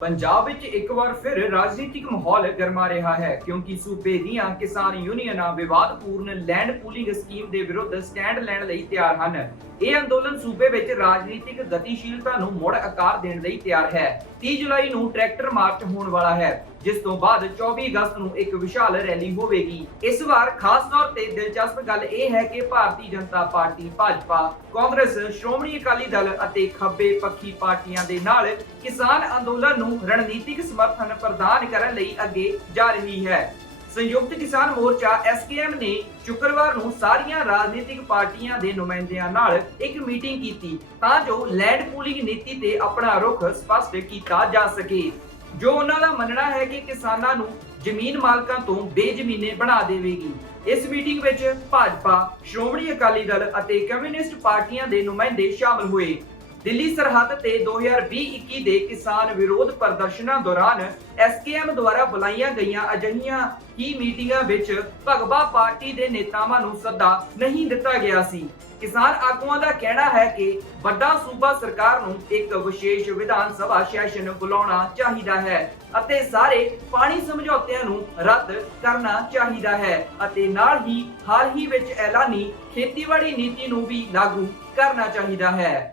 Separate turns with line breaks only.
ਪੰਜਾਬ ਵਿੱਚ ਇੱਕ ਵਾਰ ਫਿਰ ਰਾਜਨੀਤਿਕ ਮਾਹੌਲ ਗਰਮਾ ਰਿਹਾ ਹੈ, ਕਿਉਂਕਿ ਸੂਬੇ ਦੀਆਂ ਕਿਸਾਨ ਯੂਨੀਅਨਾਂ ਵਿਵਾਦਪੂਰਨ ਲੈਂਡ ਪੂਲਿੰਗ ਸਕੀਮ ਦੇ ਵਿਰੁੱਧ ਸਟੈਂਡ ਲੈਣ ਲਈ ਤਿਆਰ ਹਨ। ਇਹ ਅੰਦੋਲਨ ਸੂਬੇ ਵਿੱਚ ਰਾਜਨੀਤਿਕ ਗਤੀਸ਼ੀਲਤਾ ਨੂੰ ਮੁੜ ਆਕਾਰ ਦੇਣ ਲਈ ਤਿਆਰ ਹੈ। 30 ਜੁਲਾਈ ਨੂੰ ਟਰੈਕਟਰ ਮਾਰਚ ਹੋਣ ਵਾਲਾ ਹੈ। ਜਿਸ ਤੋਂ ਬਾਅਦ 24 ਅਗਸਤ ਨੂੰ ਇੱਕ ਵਿਸ਼ਾਲ ਰੈਲੀ ਹੋਵੇਗੀ। ਇਸ ਵਾਰ ਖਾਸ ਤੌਰ ਤੇ ਦਿਲਚਸਪ ਗੱਲ ਇਹ ਹੈ ਕਿ ਭਾਰਤੀ ਜਨਤਾ ਪਾਰਟੀ, ਭਾਜਪਾ, ਕਾਂਗਰਸ, ਸ਼੍ਰੋਮਣੀ ਅਕਾਲੀ ਦਲ ਅਤੇ ਖੱਬੇ ਪੱਖੀ ਪਾਰਟੀਆਂ ਦੇ ਨਾਲ ਕਿਸਾਨ ਅੰਦੋਲਨ ਨੂੰ ਰਣਨੀਤਿਕ ਸਮਰਥਨ ਪ੍ਰਦਾਨ ਕਰਨ ਲਈ ਅੱਗੇ ਜਾ ਰਹੀ ਹੈ। ਸੰਯੁਕਤ ਕਿਸਾਨ ਮੋਰਚਾ ਐਸਕੇਐਮ ਨੇ ਸ਼ੁੱਕਰਵਾਰ ਨੂੰ ਸਾਰੀਆਂ ਰਾਜਨੀਤਿਕ ਪਾਰਟੀਆਂ ਦੇ ਨੁਮਾਇੰਦਿਆਂ ਨਾਲ ਇੱਕ ਮੀਟਿੰਗ ਕੀਤੀ ਤਾਂ ਜੋ ਲੈਂਡ ਪੂਲਿੰਗ ਨੀਤੀ ਤੇ ਆਪਣਾ ਰੁਖ ਸਪਸ਼ਟ ਕੀਤਾ ਜਾ ਸਕੇ। ਜੋ ਉਹਨਾਂ ਦਾ ਮੰਨਣਾ ਹੈ ਕਿ ਕਿਸਾਨਾਂ ਨੂੰ ਜ਼ਮੀਨ ਮਾਲਕਾਂ ਤੋਂ ਬੇਜ਼ਮੀਨੇ ਬਣਾ ਦੇਵੇਗੀ। ਇਸ ਮੀਟਿੰਗ ਵਿੱਚ ਭਾਜਪਾ, ਸ਼੍ਰੋਮਣੀ ਅਕਾਲੀ ਦਲ ਅਤੇ ਕਮਿਊਨਿਸਟ ਪਾਰਟੀਆਂ ਦੇ ਨੁਮਾਇੰਦੇ ਸ਼ਾਮਲ ਹੋਏ। ਦਿੱਲੀ ਸਰਹੱਦ ਤੇ 2020-21 ਦੇ ਕਿਸਾਨ ਵਿਰੋਧ ਪ੍ਰਦਰਸ਼ਨਾਂ ਦੌਰਾਨ ਐਸਕੇਐਮ ਦੁਆਰਾ ਬੁਲਾਈਆਂ ਗਈਆਂ ਅਜਿਹੀਆਂ ਹੀ ਮੀਟਿੰਗਾਂ ਵਿੱਚ ਭਗਵਾ ਪਾਰਟੀ ਦੇ ਨੇਤਾਵਾਂ ਨੂੰ ਸੱਦਾ ਨਹੀਂ ਦਿੱਤਾ ਗਿਆ ਸੀ। ਕਿਸਾਨ ਆਗੂਆਂ ਦਾ ਕਹਿਣਾ ਹੈ ਕਿ ਵੱਡਾ ਸੂਬਾ ਸਰਕਾਰ ਨੂੰ ਇੱਕ ਵਿਸ਼ੇਸ਼ ਵਿਧਾਨ ਸਭਾ ਸੈਸ਼ਨ ਬੁਲਾਉਣਾ ਚਾਹੀਦਾ ਹੈ ਅਤੇ ਸਾਰੇ ਪਾਣੀ ਸਮਝੌਤਿਆਂ ਨੂੰ ਰੱਦ ਕਰਨਾ ਚਾਹੀਦਾ ਹੈ ਅਤੇ ਨਾਲ ਹੀ ਹਾਲ ਹੀ ਵਿੱਚ ਐਲਾਨੀ ਖੇਤੀਬਾੜੀ ਨੀਤੀ ਨੂੰ ਵੀ ਲਾਗੂ ਕਰਨਾ ਚਾਹੀਦਾ ਹੈ।